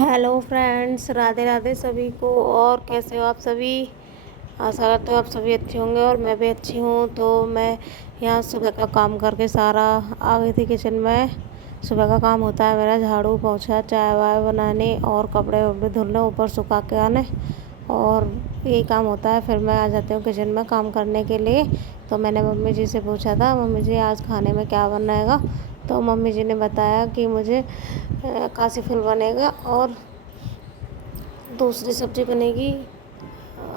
Hello friends, Radhe Radhe सभी को। और कैसे हो आप सभी? आशा करते हो आप सभी अच्छे होंगे और मैं भी अच्छी हूँ। तो मैं यहाँ सुबह का काम करके सारा आ गई थी किचन में। सुबह का काम होता है मेरा झाड़ू पोछा, चाय वाय बनाने और कपड़े वपड़े धुलने, ऊपर सुखा के आने, और यही काम होता है। फिर मैं आ जाती हूँ किचन में काम करने के लिए। तो मैंने मम्मी जी से पूछा था, मम्मी जी आज खाने में क्या बनाएगा? तो मम्मी जी ने बताया कि मुझे काशी फूल बनेगा और दूसरी सब्ज़ी बनेगी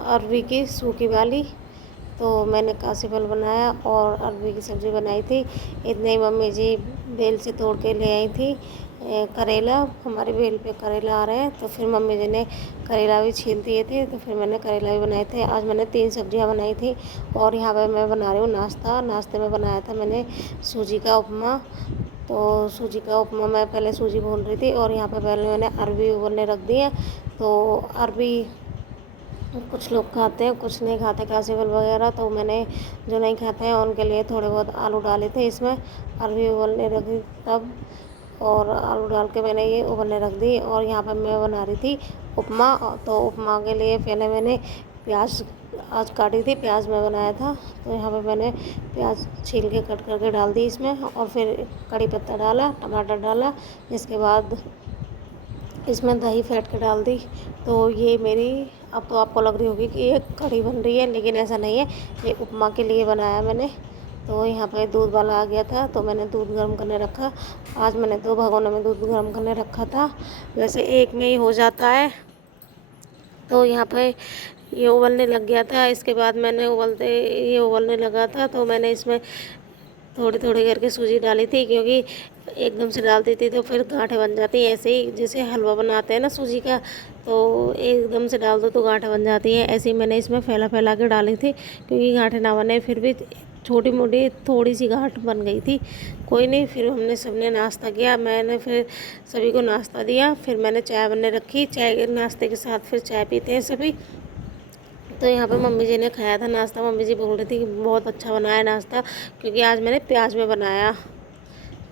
अरवी की सूखी वाली। तो मैंने काशी फल बनाया और अरवी की सब्ज़ी बनाई थी। इतने ही मम्मी जी बेल से तोड़ के ले आई थी करेला। हमारे बेल पे करेला आ रहे हैं, तो फिर मम्मी जी ने करेला भी छील दिए थे। तो फिर मैंने करेला भी बनाए थे। आज मैंने 3 सब्जियां बनाई थी। और यहाँ पे मैं बना रही हूँ नाश्ता। नाश्ते में बनाया था मैंने सूजी का उपमा। तो सूजी का उपमा मैं पहले सूजी भून रही थी और यहाँ पे पहले मैंने अरवी उबलने रख दी है। तो अरवी कुछ लोग खाते हैं, कुछ नहीं खाते काशी फल वगैरह। तो मैंने जो नहीं खाते हैं उनके लिए थोड़े बहुत आलू डाले थे इसमें। अरवी उबलने रखी तब, और आलू डाल के मैंने ये उबलने रख दी। और यहाँ पर मैं बना रही थी उपमा। तो उपमा के लिए पहले मैंने प्याज आज काटी थी, प्याज में बनाया था। तो यहाँ पे मैंने प्याज छील के कट करके डाल दी इसमें, और फिर कड़ी पत्ता डाला, टमाटर डाला। इसके बाद इसमें दही फेंट के डाल दी। तो ये मेरी, अब तो आपको लग रही होगी कि ये कढ़ी बन रही है, लेकिन ऐसा नहीं है, ये उपमा के लिए बनाया मैंने। तो यहाँ पे दूध वाला आ गया था, तो मैंने दूध गर्म करने रखा। आज मैंने 2 भगोनों में दूध गर्म करने रखा था, वैसे एक में ही हो जाता है। तो यहाँ पे ये उबलने लग गया था। इसके बाद मैंने ये उबलने लगा था, तो मैंने इसमें थोड़ी थोड़ी करके सूजी डाली थी, क्योंकि एकदम से डाल देती तो फिर गांठें बन जाती हैं। ऐसे ही जैसे हलवा बनाते हैं ना सूजी का, तो एकदम से डाल दो तो गांठें बन जाती हैं। ऐसे ही मैंने इसमें फैला फैला के डाली थी, क्योंकि गांठें ना बने। फिर भी छोटी मोटी थोड़ी सी गांठ बन गई थी, कोई नहीं। फिर हमने सबने नाश्ता किया, मैंने फिर सभी को नाश्ता दिया। फिर मैंने चाय बनने रखी, चाय के नाश्ते के साथ फिर चाय पीते हैं सभी। तो यहाँ पे मम्मी जी ने खाया था नाश्ता। मम्मी जी बोल रही थी कि बहुत अच्छा बनाया नाश्ता, क्योंकि आज मैंने प्याज में बनाया।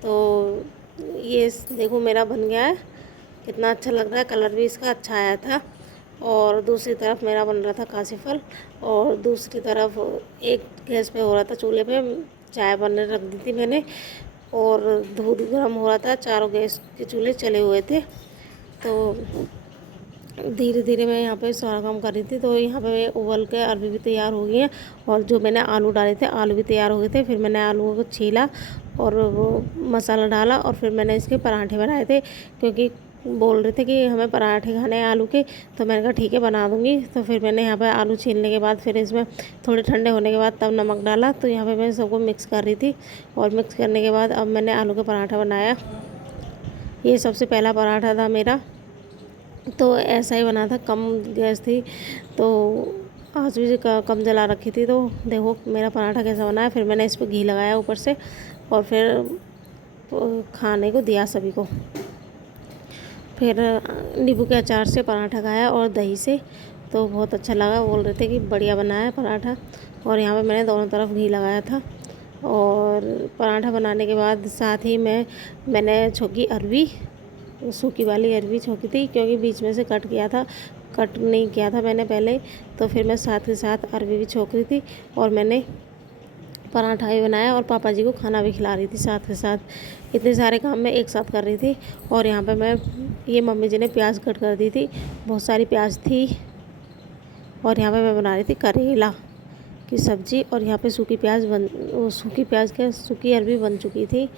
तो ये देखो मेरा बन गया है, कितना अच्छा लग रहा है, कलर भी इसका अच्छा आया था। और दूसरी तरफ मेरा बन रहा था काशी फल, और दूसरी तरफ एक गैस पे हो रहा था, चूल्हे पे चाय बनने रख दी थी मैंने, और दूध गर्म हो रहा था। चारों गैस के चूल्हे चले हुए थे। तो धीरे धीरे मैं यहाँ पे सारा काम कर रही थी। तो यहाँ पे उबल के अरबी भी तैयार हो गई है, और जो मैंने आलू डाले थे आलू भी तैयार हो गए थे। फिर मैंने आलूओं को छीला और वो मसाला डाला, और फिर मैंने इसके पराठे बनाए थे, क्योंकि बोल रहे थे कि हमें पराठे खाने हैं आलू के। तो मैंने कहा ठीक है बना दूँगी। तो फिर मैंने यहाँ पर आलू छीलने के बाद फिर इसमें थोड़े ठंडे होने के बाद तब नमक डाला। तो यहाँ पर मैं सबको मिक्स कर रही थी, और मिक्स करने के बाद अब मैंने आलू का पराठा बनाया। ये सबसे पहला पराठा था मेरा। तो ऐसा ही बना था, कम गैस थी तो आँच भी कम जला रखी थी। तो देखो मेरा पराठा कैसा बना है। फिर मैंने इस पर घी लगाया ऊपर से, और फिर तो खाने को दिया सभी को। फिर नींबू के अचार से पराठा खाया और दही से, तो बहुत अच्छा लगा। बोल रहे थे कि बढ़िया बना है पराठा। और यहाँ पे मैंने दोनों तरफ घी लगाया था। और पराठा बनाने के बाद साथ ही मैंने छोकी अरवी, सूखी वाली अरवी छोकी थी, क्योंकि बीच में से कट नहीं किया था मैंने पहले। तो फिर मैं साथ के साथ अरवी भी छोक रही थी, और मैंने पराठा भी बनाया और पापा जी को खाना भी खिला रही थी साथ के साथ। इतने सारे काम मैं एक साथ कर रही थी। और यहाँ पे ये मम्मी जी ने प्याज कट कर दी थी, बहुत सारी प्याज थी। और यहाँ पे मैं बना रही थी करेला की सब्ज़ी। और यहाँ पे सूखी अरवी बन चुकी थी।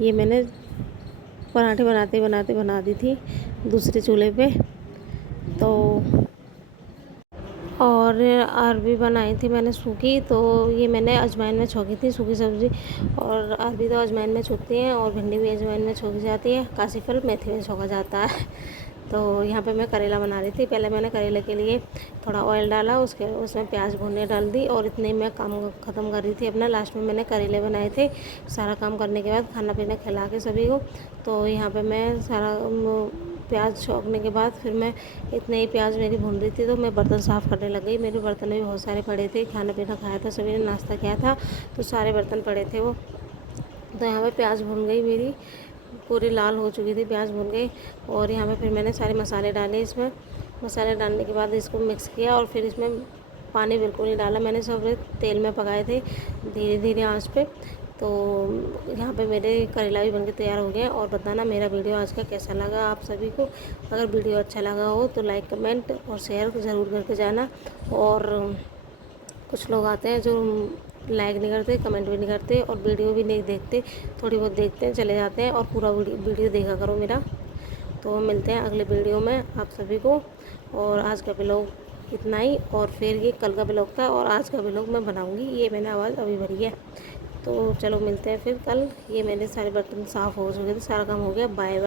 ये मैंने पराठे बनाते बनाते बना दी थी दूसरे चूल्हे पे। तो और अरवी बनाई थी मैंने सूखी। तो ये मैंने अजवाइन में छोकी थी सूखी सब्ज़ी। और अरवी तो अजवाइन में छोकती हैं, और भिंडी भी अजवाइन में छोकी जाती है, काशी फल मेथी में छोका जाता है। तो यहाँ पे मैं करेला बना रही थी। पहले मैंने करेले के लिए थोड़ा ऑयल डाला, उसमें प्याज भुनने डाल दी, और इतने में काम ख़त्म कर रही थी अपना। लास्ट में मैंने करेले बनाए थे। सारा काम करने के बाद खाना पीना खिला के सभी को, तो यहाँ पे मैं सारा प्याज छोकने के बाद फिर मैं इतने ही प्याज मेरी भून रही थी, तो मैं बर्तन साफ़ करने लग गई। मेरे बर्तन भी बहुत सारे पड़े थे, खाना पीना खाया था सभी ने, नाश्ता किया था, तो सारे बर्तन पड़े थे वो। तो यहाँ पे प्याज भून गई मेरी, पूरी लाल हो चुकी थी, प्याज भून गई। और यहाँ पे फिर मैंने सारे मसाले डाले इसमें। मसाले डालने के बाद इसको मिक्स किया और फिर इसमें पानी बिल्कुल नहीं डाला मैंने, सब तेल में पकाए थे धीरे धीरे आंच पे। तो यहाँ पे मेरे करेला भी बनके तैयार हो गया। और बताना मेरा वीडियो आज का कैसा लगा आप सभी को। अगर वीडियो अच्छा लगा हो तो लाइक कमेंट और शेयर ज़रूर करके जाना। और कुछ लोग आते हैं जो लाइक नहीं करते, कमेंट भी नहीं करते और वीडियो भी नहीं देखते, थोड़ी बहुत देखते हैं चले जाते हैं। और पूरा वीडियो देखा करो मेरा। तो मिलते हैं अगले वीडियो में आप सभी को। और आज का व्लॉग इतना ही। और फिर ये कल का व्लॉग था और आज का व्लॉग मैं बनाऊंगी। ये मैंने आवाज़ अभी भरी है। तो चलो मिलते हैं फिर कल। ये मेरे सारे बर्तन साफ़ हो चुके थे, सारा काम हो गया। Bye bye.